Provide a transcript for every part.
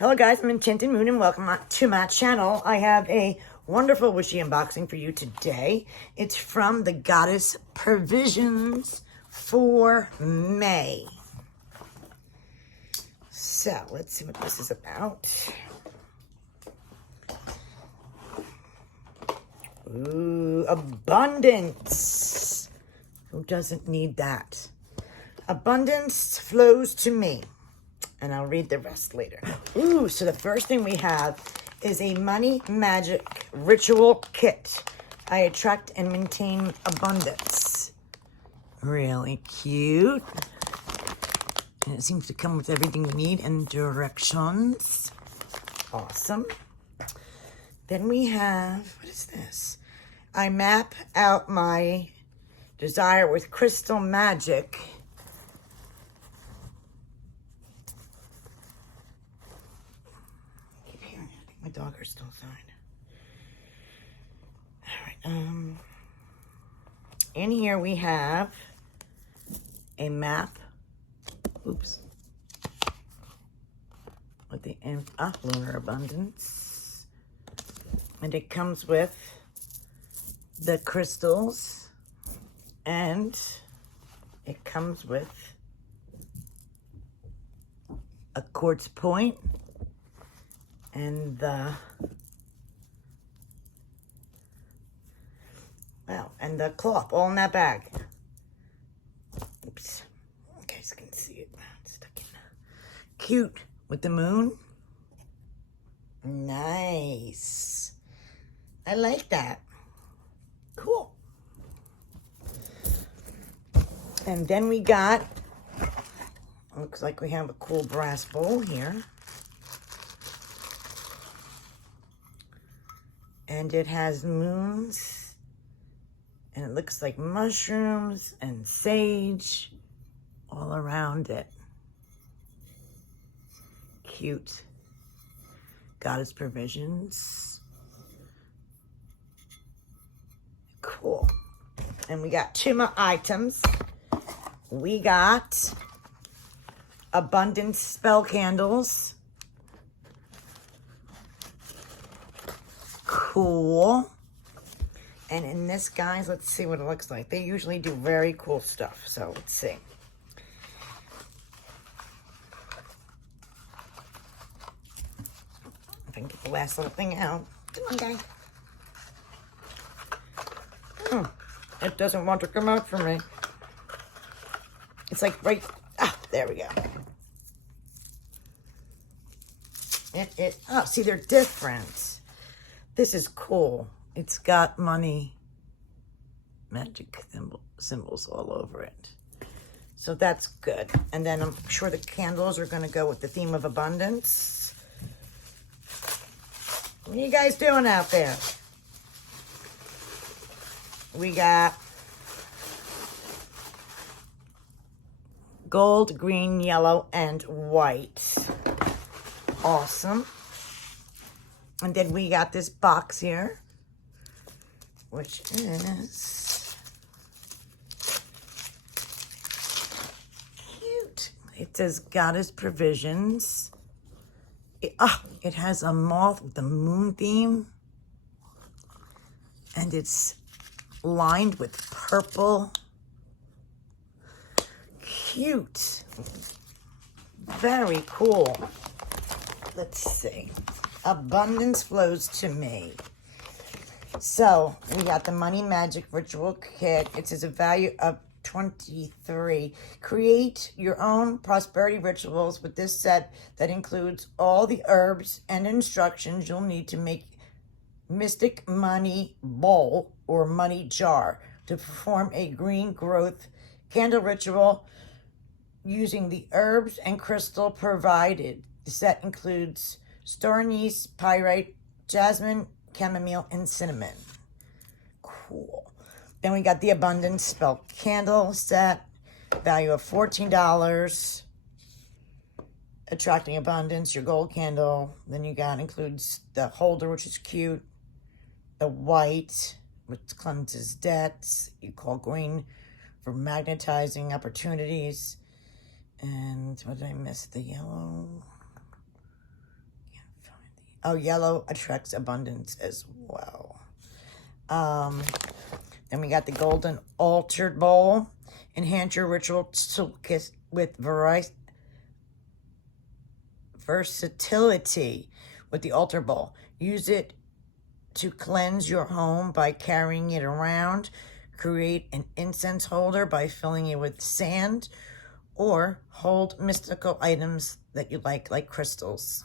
Hello guys, I'm Enchanted Moon and welcome to my channel. I have a wonderful wishy unboxing for you today. It's from the Goddess Povisions for May. So, let's see what this is about. Ooh, abundance. Who doesn't need that? Abundance flows to me. And I'll read the rest later. Ooh, so the first thing we have is a money magic ritual kit. I attract and maintain abundance. Really cute. And it seems to come with everything we need and directions. Awesome. Then we have, what is this? I map out my desire with crystal magic. My dog are still outside. All right. In here we have a map. Oops. With the lunar abundance, and it comes with the crystals, and it comes with a quartz point. And and the cloth, all in that bag. Oops. Okay, so you can see it. It's stuck in. Cute with the moon. Nice. I like that. Cool. And then we got, looks like we have a cool brass bowl here. And it has moons, and it looks like mushrooms and sage all around it. Cute. Goddess Povisions. Cool. And we got 2 more items. We got abundance spell candles. Cool. And in this, guys, let's see what it looks like. They usually do very cool stuff, so let's see. If I can get the last little thing out. Come on, guy. It doesn't want to come out for me. It's like right, there we go. Oh, see, they're different. This is cool. It's got money magic symbols all over it. So that's good. And then I'm sure the candles are going to go with the theme of abundance. What are you guys doing out there? We got gold, green, yellow, and white. Awesome. And then we got this box here, which is cute. It says Goddess Povisions. It has a moth with the moon theme. And it's lined with purple. Cute. Very cool. Let's see. Abundance flows to me. So we got the money magic ritual kit. It says a value of 23. Create your own prosperity rituals with this set that includes all the herbs and instructions you'll need to make mystic money bowl or money jar to perform a green growth candle ritual using the herbs and crystal provided. The set includes star anise, pyrite, jasmine, chamomile, and cinnamon. Cool. Then we got the abundance spell candle set, value of $14. Attracting abundance, your gold candle. Then you got includes the holder, which is cute. The white, which cleanses debts. You call green for magnetizing opportunities. And what did I miss? The yellow. Oh, yellow attracts abundance as well. Then we got the golden altered bowl. Enhance your ritual toolkit with versatility with the altar bowl. Use it to cleanse your home by carrying it around. Create an incense holder by filling it with sand, or hold mystical items that you like crystals.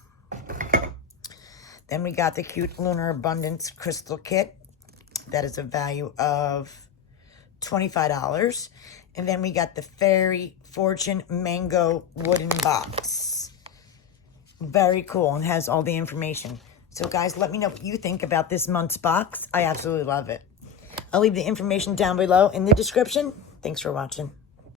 Then we got the cute Lunar Abundance Crystal Kit. That is a value of $25. And then we got the Fairy Fortune Mango Wooden Box. Very cool, and has all the information. So guys, let me know what you think about this month's box. I absolutely love it. I'll leave the information down below in the description. Thanks for watching.